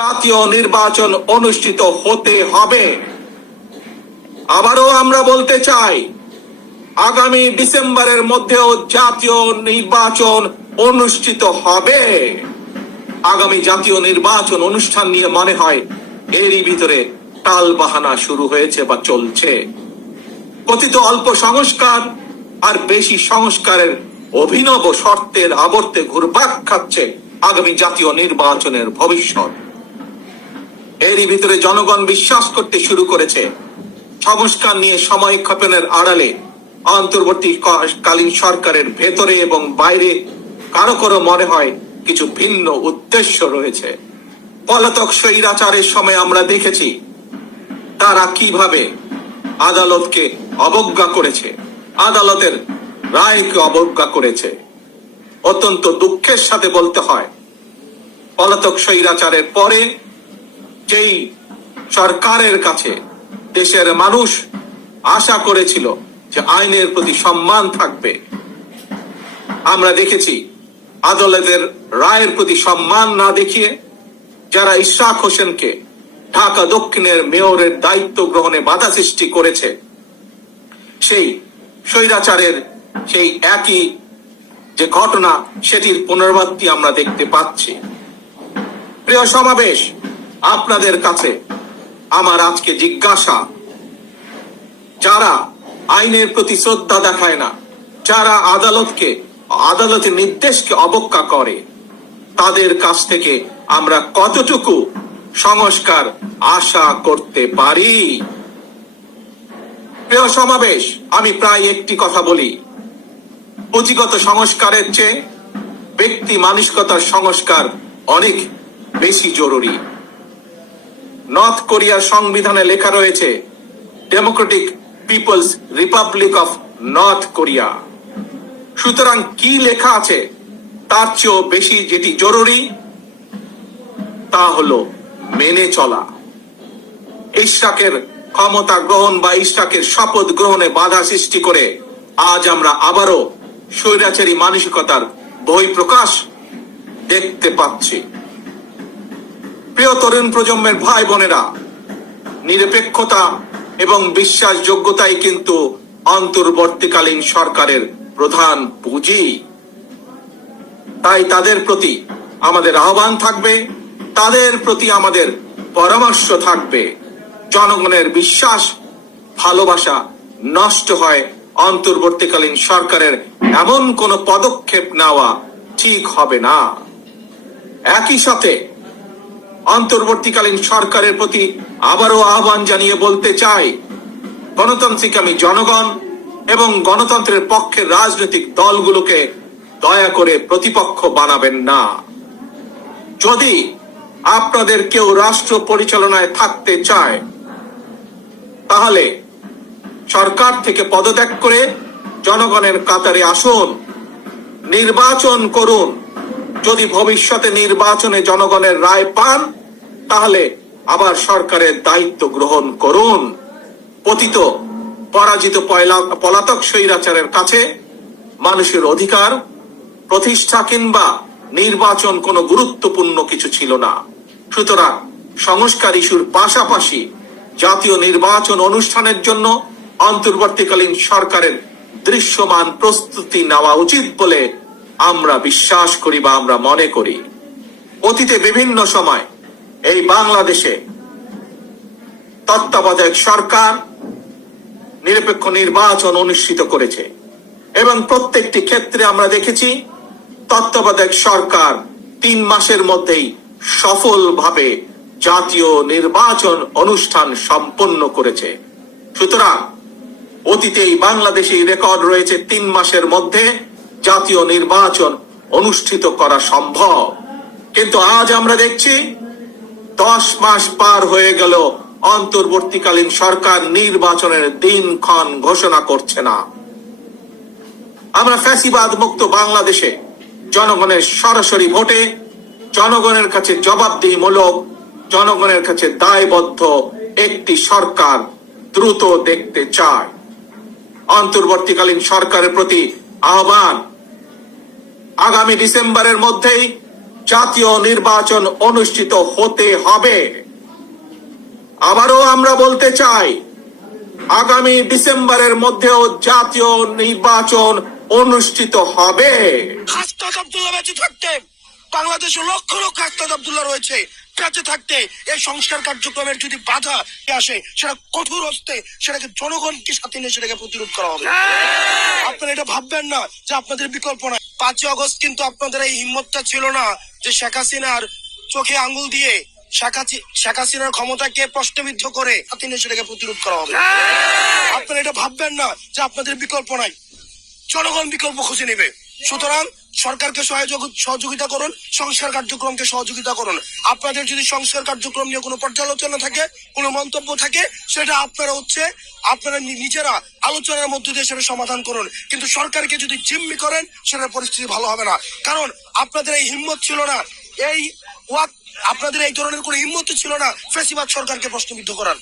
জাতীয় নির্বাচন অনুষ্ঠিত হতে হবে। আবারও আমরা বলতে চাই, আগামী ডিসেম্বরের মধ্যেও জাতীয় নির্বাচন অনুষ্ঠিত হবে। আগামী জাতীয় নির্বাচন অনুষ্ঠান নিয়ে মনে হয় এরই ভিতরে টাল বাহানা শুরু হয়েছে বা চলছে। কথিত অল্প সংস্কার আর বেশি সংস্কারের অভিনব শর্তের আবর্তে ঘুরপাক খাচ্ছে আগামী জাতীয় নির্বাচনের ভবিষ্যৎ। এরই ভিতরে জনগণ বিশ্বাস করতে শুরু করেছে সংস্কার নিয়ে সময়ক্ষেপণের আড়ালে অন্তর্বর্তীকালীন সরকারের ভেতরে এবং বাইরে কারো কারো মনে হয় কিছু ভিন্ন উদ্দেশ্য রয়েছে। পলাতক স্বৈরাচারের সময় আমরা দেখেছি তারা কিভাবে আদালতকে অবজ্ঞা করেছে, আদালতের রায়কে অবজ্ঞা করেছে। অত্যন্ত দুঃখের সাথে বলতে হয়, পলাতক স্বৈরাচারের পরে যেই সরকারের কাছে দেশের মানুষ আশা করেছিল যে আইনের প্রতি সম্মান থাকবে, আমরা দেখেছি আদালতের রায়ের প্রতি সম্মান না দেখিয়ে যারা ইশরাক হোসেনকে ঢাকা দক্ষিণের মেয়রের দায়িত্ব গ্রহণে বাধা সৃষ্টি করেছে, সেই স্বৈরাচারের সেই একই যে ঘটনা সেটির পুনরাবৃত্তি আমরা দেখতে পাচ্ছি। প্রিয় সমাবেশ, আপনাদের কাছে আমার আজকে জিজ্ঞাসা, যারা আইনের প্রতি শ্রদ্ধা দেখায় না, যারা আদালতের নির্দেশকে অবজ্ঞা করে, তাদের কাছ থেকে আমরা কতটুকু সংস্কার আশা করতে পারি? প্রিয় সমাবেশ, আমি প্রায় একটি কথা বলি, পুঁথিগত সংস্কারের চেয়ে ব্যক্তি মানসিকতার সংস্কার অনেক বেশি জরুরি। নর্থ কোরিয়ার সংবিধানে লেখা রয়েছে democratic people's republic of north Korea. সুতরাং কি লেখা আছে তার চেয়েও বেশি যেটি জরুরি তা হলো মেনে চলা। ইশরাকের ক্ষমতা গ্রহণ বা ইশরাকের শপথ গ্রহণে বাধা সৃষ্টি করে আজ আমরা আবারও স্বৈরাচারী মানসিকতার বহিঃপ্রকাশ দেখতে পাচ্ছি। প্রিয় তরুণ প্রজন্মের ভাই বোনেরা, নিরপেক্ষতা এবং বিশ্বাসযোগ্যতাই কিন্তু অন্তর্বর্তীকালীন সরকারের প্রধান পুঁজি। তাই তাদের প্রতি আমাদের আহ্বান থাকবে, তাদের প্রতি আমাদের পরামর্শ থাকবে। জনগণের বিশ্বাস ভালোবাসা নষ্ট হয় অন্তর্বর্তীকালীন সরকারের এমন কোন পদক্ষেপ নেওয়া ঠিক হবে না। একই সাথে অন্তর্বর্তীকালীন সরকারের প্রতি আবারও আহ্বান জানিয়ে বলতে চাই, গণতান্ত্রিক আমি জনগণ এবং গণতন্ত্রের পক্ষের রাজনৈতিক দলগুলোকে দয়া করে প্রতিপক্ষ বানাবেন না। যদি আপনাদের কেউ রাষ্ট্র পরিচালনায় থাকতে চায়, তাহলে সরকার থেকে পদত্যাগ করে জনগণের কাতারে আসুন, নির্বাচন করুন। যদি ভবিষ্যতে নির্বাচনে জনগণের রায় পান, তাহলে আবার সরকারের দায়িত্ব গ্রহণ করুন। পতিত পরাজিত পলাতক স্বৈরাচারের কাছে মানুষের অধিকার প্রতিষ্ঠা কিংবা নির্বাচন কোনো গুরুত্বপূর্ণ কিছু ছিল না। সুতরাং সংস্কার ইস্যুর পাশাপাশি জাতীয় নির্বাচন অনুষ্ঠানের জন্য অন্তর্বর্তীকালীন সরকারের দৃশ্যমান প্রস্তুতি নেওয়া উচিত বলে আমরা বিশ্বাস করি বা আমরা মনে করি। অতীতে বিভিন্ন সময় এই বাংলাদেশে তত্ত্বাবধায়ক সরকার নিরপেক্ষ নির্বাচন অনুষ্ঠিত করেছে এবং প্রত্যেকটি ক্ষেত্রে আমরা দেখেছি তত্ত্বাবধায়ক সরকার 3 মাসের মধ্যেই সফলভাবে জাতীয় নির্বাচন অনুষ্ঠান সম্পন্ন করেছে। সুতরাং অতীতেই বাংলাদেশেই রেকর্ড রয়েছে 3 মাসের মধ্যে জাতীয় নির্বাচন অনুষ্ঠিত করা সম্ভব। কিন্তু আজ আমরা দেখছি 10 মাস পার হয়ে গেল, অন্তর্বর্তীকালীন সরকার নির্বাচনের দিনক্ষণ ঘোষণা করছে না। আমরা ফ্যাসিবাদ মুক্ত বাংলাদেশে জনগণের সরাসরি ভোটে জনগণের কাছে জবাবদিহিমূলক, জনগণের কাছে দায়বদ্ধ একটি সরকার দ্রুত দেখতে চায়। অন্তর্বর্তীকালীন সরকারের প্রতি আহ্বান, আগামী ডিসেম্বরের মধ্যেই জাতীয় নির্বাচন অনুষ্ঠিত হতে হবে। আবারও আমরা বলতে চাই, আগামী ডিসেম্বরের মধ্যেও জাতীয় নির্বাচন অনুষ্ঠিত হবে। হাসনাত আব্দুল্লাহ বেঁচে থাকতে বাংলাদেশে লক্ষ লক্ষ হাসনাত আব্দুল্লাহ রয়েছে। বেঁচে থাকতে এই সংস্কার কার্যক্রমের যদি বাধা আসে, সেটা কঠোর হস্তে সেটাকে জনগণকে সাথে নিয়ে সেটাকে প্রতিরোধ করা হবে। আপনারা এটা ভাববেন না যে আপনাদের বিকল্প নাই। 5ই আগস্ট কিন্তু আপনাদের এই হিম্মতটা ছিল না যে শেখ হাসিনার চোখে আঙ্গুল দিয়ে শেখ হাসিনার ক্ষমতাকে প্রশ্নবিদ্ধ করে সাথে নিয়ে সেটাকে প্রতিরোধ করা হবে। আপনারা এটা ভাববেন না যে আপনাদের বিকল্প নাই। জনগণ বিকল্প খুঁজে নেবে। সুতরাং সরকারকে সহযোগিতা করুন, সংস্কার কার্যক্রমকে সহযোগিতা করুন। আপনাদের যদি সংস্কার কার্যক্রম নিয়ে কোনো পর্যালোচনা থাকে, কোনো মন্তব্য থাকে, সেটা আপনারা নিজেরা আলোচনার মধ্য দিয়ে সেটা সমাধান করুন। কিন্তু সরকারকে যদি জিম্মি করেন, সেটার পরিস্থিতি ভালো হবে না। কারণ আপনাদের এই হিম্মত ছিল না, আপনাদের এই ধরনের কোনো হিম্মত ছিল না ফ্যাসিবাদ সরকারকে প্রশ্নবিদ্ধ করার।